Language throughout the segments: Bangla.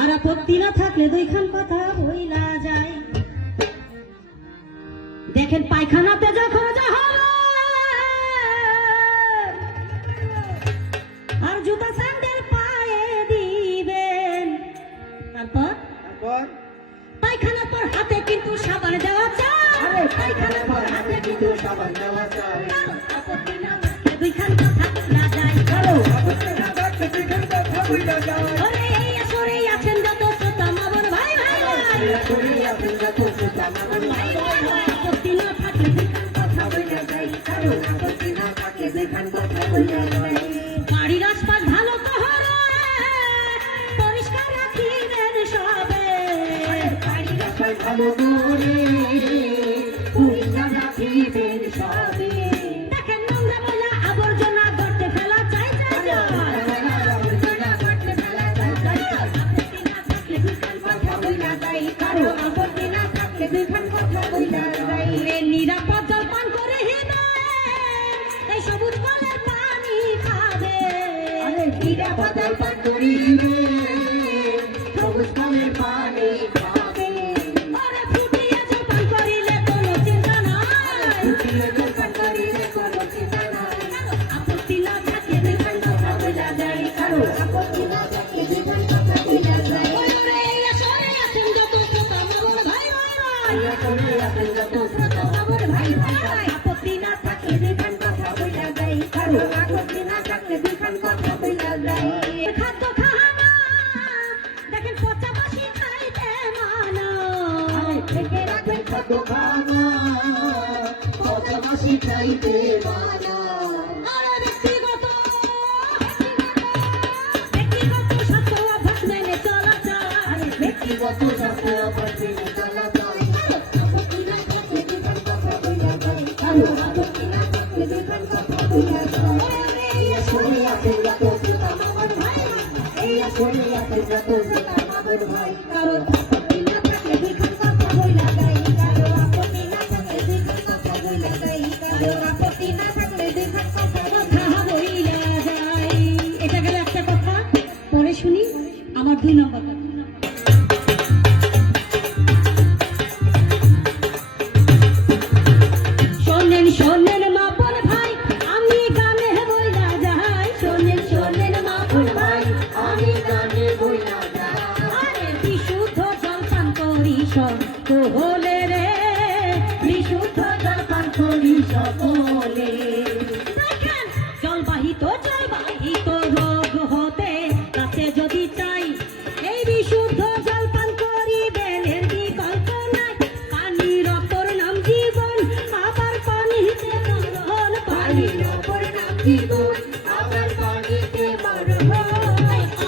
আর আপত্তি না থাকলে দুইখান কথা বইলা যায়। দেখেন পায়খানাতে যখন আর জুতা স্যান্ডেল পায়ে দিবেন, তারপর পায়খানার পর হাতে কিন্তু সাবান দেওয়া চাই। পায়খানার পর হাতে কিন্তু সাবান দেওয়া চাই। আপত্তি না থাকলে দুইখান কথা বইলা যায়। আপত্তি না থাকলে দুইখান কথা বইলা যায়। ওরে এই আসরে আছেন যত শ্রোতা মামুন ভাই ভাই ভাই, আসরে আছেন যত শ্রোতা মামুন ভাই ভাই ভাই, আপত্তি না থাকলে দুইখান কথা বইলা যায়। আপত্তি না থাকলে দুইখান কথা বইলা যায়। বাড়ির আশপাশ ভালো করে পরিষ্কার রাখিবেন সবে। বাড়ির আশপাশ ভালো করে পরিষ্কার রাখিবেন সবে। দেখেন নোংরা ময়লা আবর্জনা গর্তে ফেলা চাই চাই। আবর্জনা গর্তে ফেলা চাই চাই। আপত্তি না থাকলে দুইখান কথা বইলা যায়। কারো আপত্তি না থাকলে দুইখান কথা বইলা যায়। নিরাপদ জল পান করে এই সবুজ ফলের পানি খাবে। নিরাপদ জল পান করিবে সবুজ ফলের পানি খাবে। আরে ফুটিয়ে জল পান করিলে কোনো চিন্তা নাই। ফুটিয়ে জল পান করিলে কোনো চিন্তা নাই। আপত্তি না থাকলে দুইখান কথা বইলা যায়। কারো আপত্তি না থাকলে দুইখান কথা বইলা যায়। ওরে আসরে আছেন যত শ্রোতা মামুন ভাই ভাই ভাই, আসরে আছেন যত শ্রোতা মামুন ভাই ভাই ভাই, আপত্তি না থাকলে দুইখান কথা বইলা যায়। কারো আপত্তি না থাকলে দুইখান কথা বইলা যায়। খাদ্য খাওয়া দেখেন পচা বাসি খাইতে মানা। থেকে রাখবেন খাদ্য খাওয়া পচা বাসি খাইতে মানা। আরে ব্যক্তিগত স্বাস্থ্য অভ্যাস মেনে চলা চাই। ব্যক্তিগত স্বাস্থ্য অভ্যাস মেনে চলা চাই। আপত্তি না থাকলে দুইখান কথা বইলা যায়। কারো আপত্তি না থাকলে দুইখান কথা বইলা যায়। এই আসরে আছেন যত শ্রোতা মামুন ভাই, এই আসরে আছেন যত শ্রোতা মামুন ভাই, কারো আপত্তি না থাকলে দুইখান কথা বইলা যায়। কারো আপত্তি না থাকলে দুইখান কথা বইলা যায়। কারো আপত্তি না থাকলে দুইখান কথা বইলা যায়। এটা গেল একটা কথা। পরে শুনি আমার 2 নম্বর কথা। শোনেন শোনেন মামুন ভাই, আমি গানে বইলা যাই। শোনেন শোনেন মামুন ভাই, আমি গানে বইলা যাই। আরে বিশুদ্ধ জল পান করি সকলে রে, বিশুদ্ধ জল পান করি সকলে। দেখেন জলবাহিত রোগ হতে কাছে যদি চাই, এই বিশুদ্ধ জল পান করিবেন, এর বিকল্প নাই। পানির অপর নাম জীবন, আবার পানিতে মরণ। পানির অপর নাম জীবন, আবার পানিতে মরণ।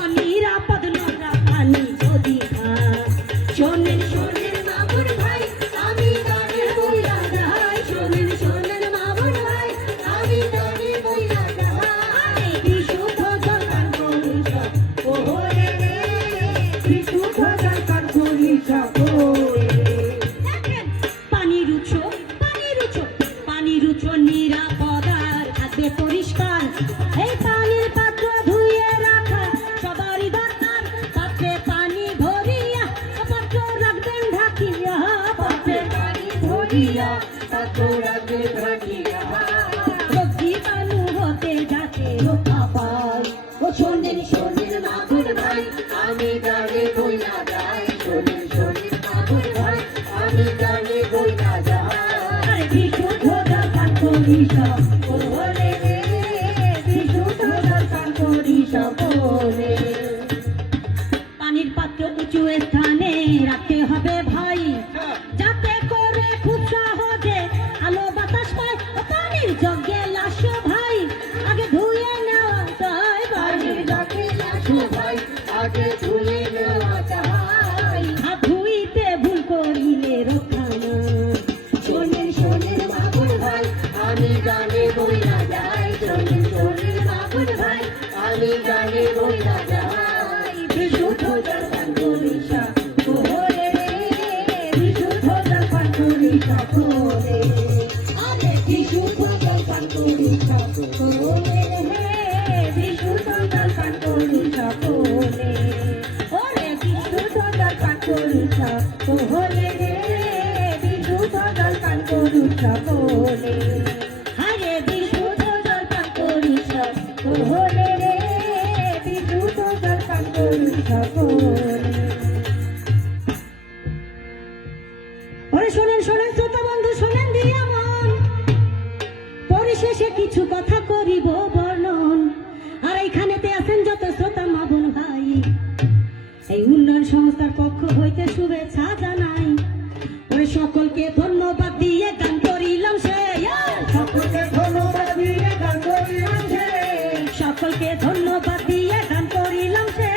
অনিরাপদ নোংরা পানি যদি খায়। শোনেন শোনেন মামুন ভাই, আমি গানে বইলা যাই। শোনেন শোনেন মামুন ভাই, আমি গানে বইলা যাই। বিশুদ্ধ জল পান করি সকলে রে, বিশুদ্ধ জল পান করি সকলে। দেখেন পানির উৎস নিরাপদ আর থাকবে পরিষ্কার। এই পানির পাত্র ধুয়ে রাখা সবারই দরকার। পাত্রে পানি ভরিয়া পাত্র রাখবেন ঢাকিয়া। পাত্রে পানি ভরিয়া পাত্র রাখবেন ঢাকিয়া। সবজি বালু হতে যাতে রক্ষা পায়। ও শোনেন শোনেন মামুন ভাই, আমি গানে বইলা যাই। শোনেন শোনেন মামুন ভাই, আমি গানে বইলা যাই। বিশুদ্ধ জল পান করি সকলে রে, বিশুদ্ধ জল পান করি সকলে। পানির পাত্র উঁচু স্থানে রাখতে হবে ভাই, যাতে করে খুব সহজে আলো বাতাস পায়। পানির জগে লাসো ভাই, আগে ধুয়ে নেওয়া চাই। পানির জগে লাসো ভাই, আগে ধুয়ে নেওয়া চাই। হাত ধুইতে ভুল করিলে রক্ষা নাই। শোনেন শোনেন মামুন ভাই, আমি গানে বইলা যাই। শোনেন শোনেন মামুন ভাই, আমি গানে বইলা যাই। বিশুদ্ধ জল পান করি সকলে রে, বিশুদ্ধ জল পান করি সকলে। আরে বিশুদ্ধ জল পান করি সকলে রে, বিশুদ্ধ জল পান করি সকলে। ওরে সকলে রে বিশুদ্ধ জল পান করুন সকলে হারে বিশুদ্ধ জল পান করুন সকলে রে বিশুদ্ধ জল পান করুন সকলে ওরে শোনেন শোনেন শ্রোতা বন্ধু শোনেন দিয়া মন পরিশেষে কিছু কথা করিব বর্ণন আর এইখানেতে আছেন যত শ্রোতা মা বোন ভাই এই উন্নয়ন সংস্থার পক্ষ হইতে শুভেচ্ছা জানাই ওরে সকলকে ধন্যবাদ দিয়ে গান করিলাম সে সকলকে ধন্যবাদ দিয়ে গান করিলাম সে সকলকে ধন্যবাদ দিয়ে গান করিলাম সে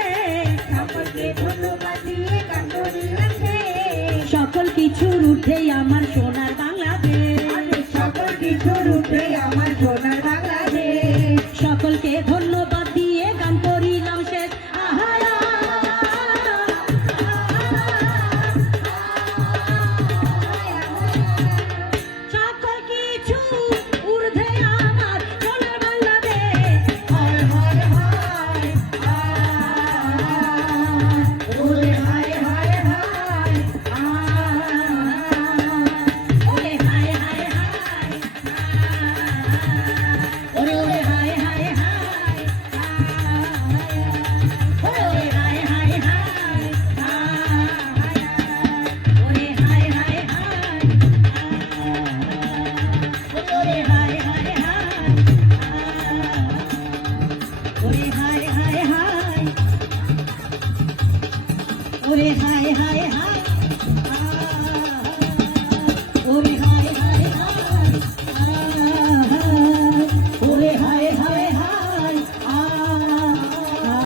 সকলকে ধন্যবাদ দিয়ে গান করিলাম সে সকল কিছুর উঠে আমার সোনার বাংলাদেশ সকল কিছুর উঠে আমার সোনার বাংলাদেশ সকলকে ধন্যবাদ দিয়ে গান করিলাম শেষ সকল কিছু ঊর্ধ্বে আমার সোনার বাংলাদেশ হায় হায় হায় ওরে হায় হায় হায় ওরে হায় হায় হায় ওরে ওরে হায় হায় হায় ওরে হায় হায় হায় ওরে হায় হায় হায় ওরে হায় হায় হায় ওরে হায় হায় হায় ওরে হায় হায় হায়